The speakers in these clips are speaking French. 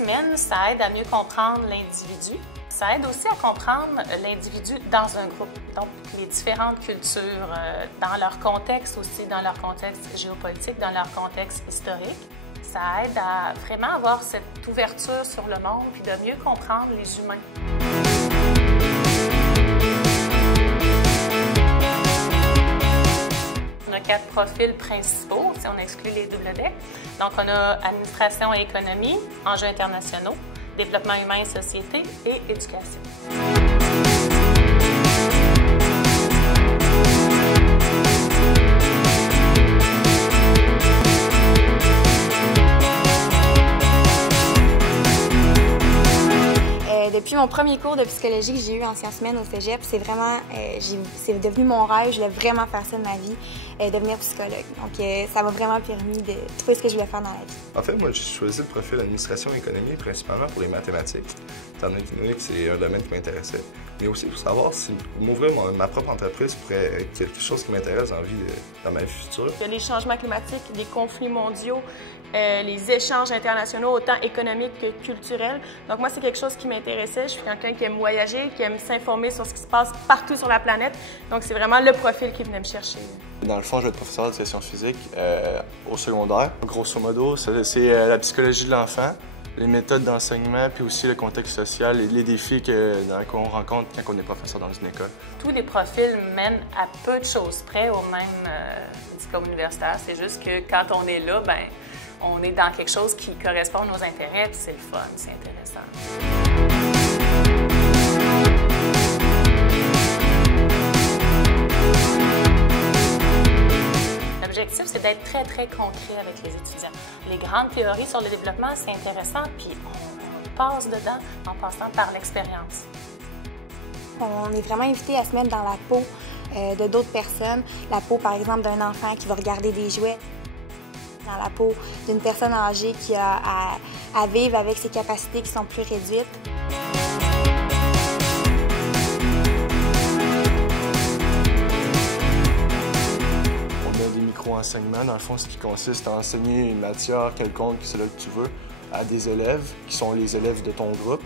humaine, ça aide à mieux comprendre l'individu. Ça aide aussi à comprendre l'individu dans un groupe. Donc, les différentes cultures, dans leur contexte aussi, dans leur contexte géopolitique, dans leur contexte historique. Ça aide à vraiment avoir cette ouverture sur le monde puis de mieux comprendre les humains. On a 4 profils principaux, si on exclut les double decks. Donc, on a administration et économie, enjeux internationaux, développement humain et société et éducation. Depuis mon premier cours de psychologie que j'ai eu en sciences humaines au cégep, c'est vraiment, c'est devenu mon rêve. Je voulais vraiment faire ça de ma vie, devenir psychologue. Donc, ça m'a vraiment permis de trouver ce que je voulais faire dans la vie. En fait, moi, j'ai choisi le profil administration et économie principalement pour les mathématiques, étant donné que c'est un domaine qui m'intéressait. Mais aussi pour savoir si m'ouvrir ma propre entreprise pourrait être quelque chose qui m'intéresse dans ma vie future. Il y a les changements climatiques, les conflits mondiaux, les échanges internationaux, autant économiques que culturels. Donc moi, c'est quelque chose qui m'intéressait. Je suis quelqu'un qui aime voyager, qui aime s'informer sur ce qui se passe partout sur la planète. Donc c'est vraiment le profil qui venait me chercher. Dans le fond, je vais être professeur d'éducation physique au secondaire. Grosso modo, c'est la psychologie de l'enfant, les méthodes d'enseignement, puis aussi le contexte social et les défis qu'on rencontre quand on est professeur dans une école. Tous les profils mènent à peu de choses près au même diplôme universitaire. C'est juste que quand on est là, ben, on est dans quelque chose qui correspond à nos intérêts, puis c'est le fun, c'est intéressant. L'objectif, c'est d'être très, très concret avec les étudiants. Les grandes théories sur le développement, c'est intéressant, puis on passe dedans en passant par l'expérience. On est vraiment invité à se mettre dans la peau de d'autres personnes. La peau, par exemple, d'un enfant qui va regarder des jouets. Dans la peau d'une personne âgée qui a à vivre avec ses capacités qui sont plus réduites. Enseignement, dans le fond, ce qui consiste à enseigner une matière quelconque, c'est là que tu veux, à des élèves qui sont les élèves de ton groupe.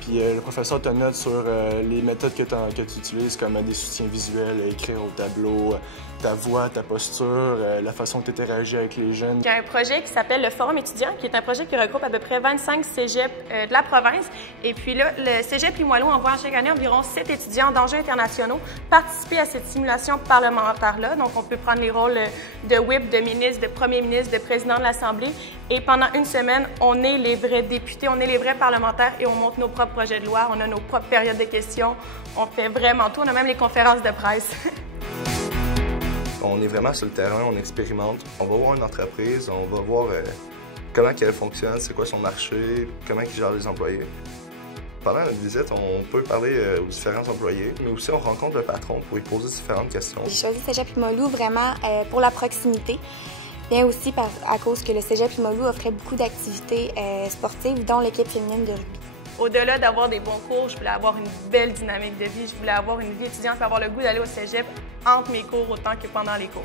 Puis le professeur te note sur les méthodes que tu utilises, comme des soutiens visuels, écrire au tableau, ta voix, ta posture, la façon que tu interagis avec les jeunes. Il y a un projet qui s'appelle le Forum étudiant, qui est un projet qui regroupe à peu près 25 cégeps de la province. Et puis là, le cégep Limoilou envoie chaque année environ 7 étudiants d'enjeux internationaux participer à cette simulation parlementaire-là. Donc, on peut prendre les rôles de whip, de ministre, de premier ministre, de président de l'Assemblée. Et pendant une semaine, on est les vrais députés, on est les vrais parlementaires et on monte nos propres projets de loi, on a nos propres périodes de questions. On fait vraiment tout, on a même les conférences de presse. On est vraiment sur le terrain, on expérimente. On va voir une entreprise, on va voir comment elle fonctionne, c'est quoi son marché, comment ils gèrent les employés. Pendant notre visite, on peut parler aux différents employés, mais aussi on rencontre le patron pour lui poser différentes questions. J'ai choisi Cégep Limoilou vraiment pour la proximité, bien aussi à cause que le Cégep Limoilou offrait beaucoup d'activités sportives, dont l'équipe féminine de rugby. Au-delà d'avoir des bons cours, je voulais avoir une belle dynamique de vie, je voulais avoir une vie étudiante, avoir le goût d'aller au cégep entre mes cours autant que pendant les cours.